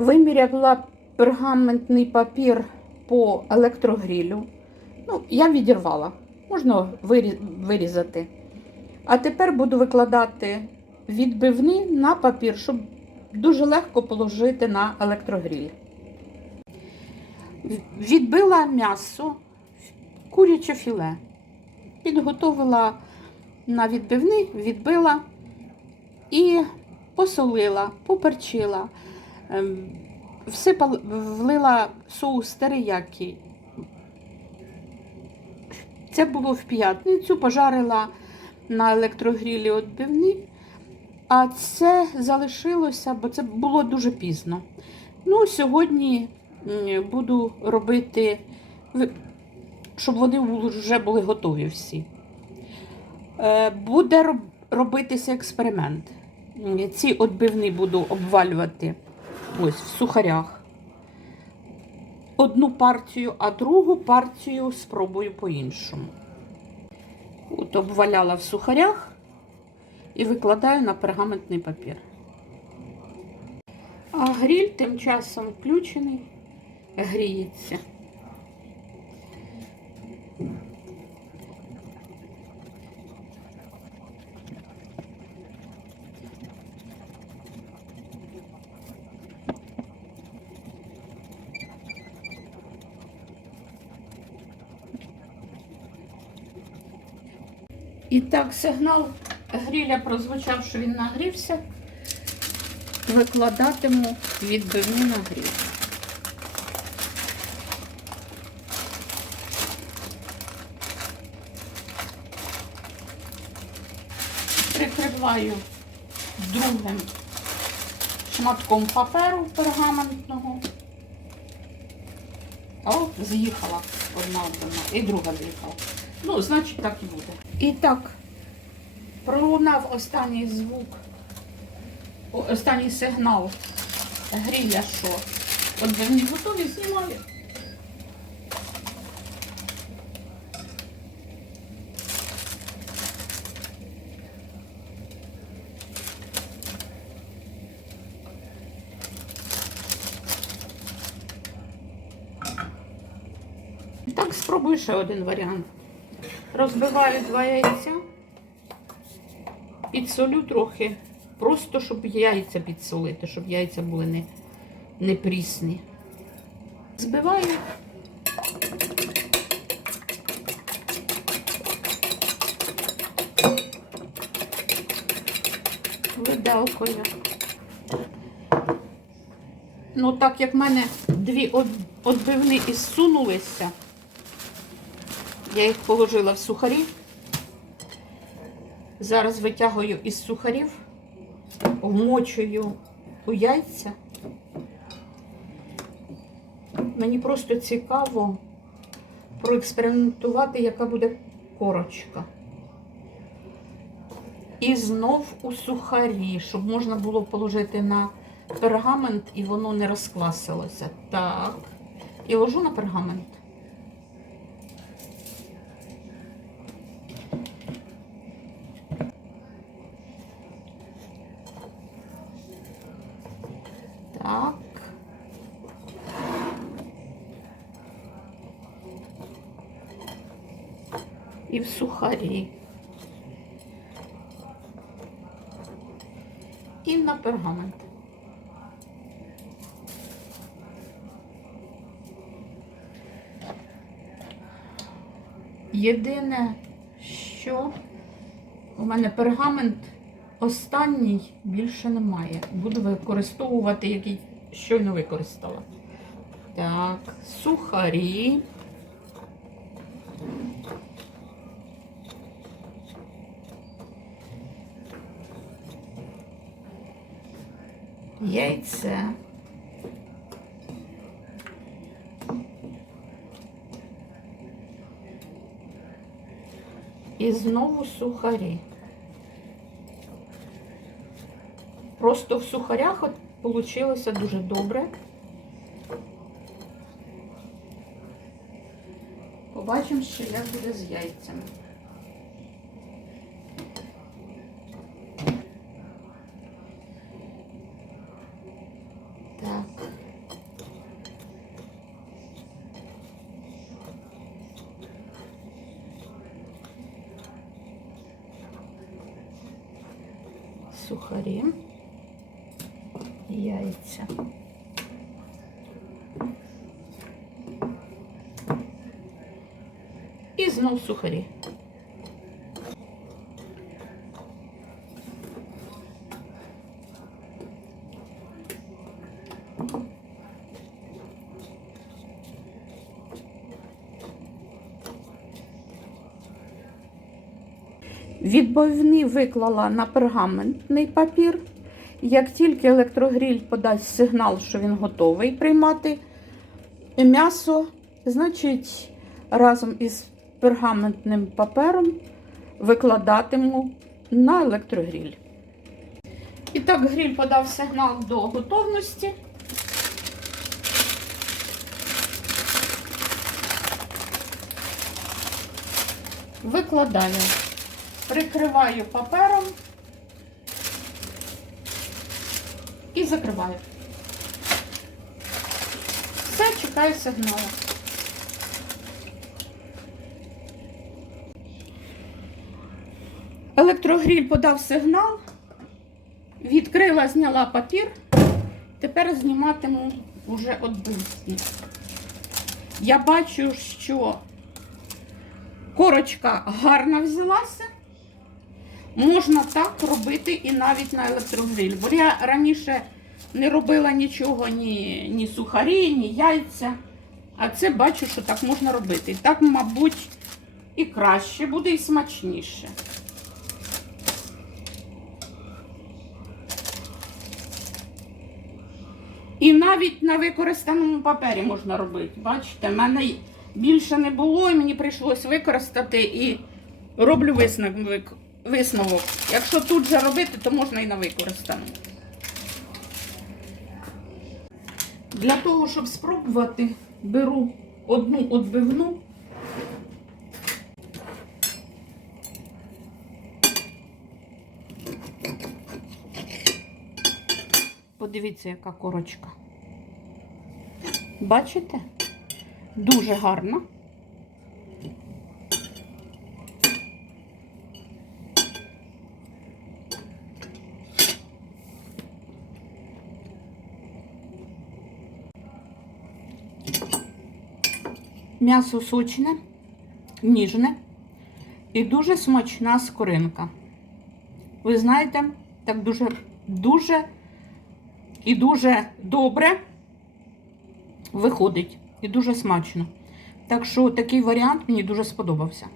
Виміряла пергаментний папір по електрогрілю. Ну, я відірвала, можна вирізати. А тепер буду викладати відбивні на папір, щоб дуже легко положити на електрогріль. Відбила м'ясо, куряче філе. Підготовила на відбивні, відбила і посолила, поперчила, всипала, влила соус териякі. Це було в п'ятницю, пожарила на електрогрілі відбивні, а це залишилося, бо це було дуже пізно. Ну, сьогодні буду робити, щоб вони вже були готові всі. Е, Буде роб- робитися експеримент. Ці відбивні буду обвалювати ось в сухарях. Одну партію, а другу партію спробую по-іншому. От обваляла в сухарях і викладаю на пергаментний папір. А гріль тим часом включений, гріється. І так, сигнал гріля прозвучав, що він нагрівся. Викладатиму відбивні на гріль. Прикриваю другим шматком паперу пергаментного. О, з'їхала одна одна і друга з'їхала. Ну, значить, так і буде. І так, пролунав останній звук, останній сигнал гріля, що відбивні готові, знімаю. Так, спробую ще один варіант. Розбиваю два яйця, підсолю трохи, просто щоб яйця підсолити, щоб яйця були не, не прісні. Збиваю. Виделкою. Ну, так як в мене дві од- відбивні і зсунулися, я їх положила в сухарі. Зараз витягую із сухарів, вмочую у яйця. Мені просто цікаво проекспериментувати, яка буде корочка. І знов у сухарі, щоб можна було положити на пергамент і воно не розквасилося. Так. І ложу на пергамент. Так. І в сухарі. І на пергамент. Єдине, що у мене пергамент останній більше немає. Буду використовувати, який щойно використала. Так, сухарі. Яйце. І знову сухарі. Просто в сухарях от вийшло дуже добре. Побачимо, що як буде з яйцями. Так. Сухарі, яйця. І знов сухарі. Відбивні виклала на пергаментний папір. Як тільки електрогріль подасть сигнал, що він готовий приймати м'ясо, значить разом із пергаментним папером викладатиму на електрогріль. І так гріль подав сигнал до готовності. Викладаю, прикриваю папером і закриваю. Все, чекаю сигналу. Електрогріль подав сигнал, відкрила, зняла папір. Тепер зніматиму уже відбивні. Я бачу, що корочка гарно взялася. Можна так робити і навіть на електрогриль. Бо я раніше не робила нічого, ні, ні сухарі, ні яйця. А це бачу, що так можна робити. І так, мабуть, і краще буде, і смачніше. І навіть на використаному папері можна робити. Бачите, в мене більше не було, і мені прийшлось використати і роблю висновок. Висновок. Якщо тут же робити, то можна і на використаному. Для того, щоб спробувати, беру одну відбивну. Подивіться, яка корочка. Бачите? Дуже гарна. М'ясо сочне, ніжне і дуже смачна скоринка. Ви знаєте, так дуже, дуже і дуже добре виходить. І дуже смачно. Так що такий варіант мені дуже сподобався.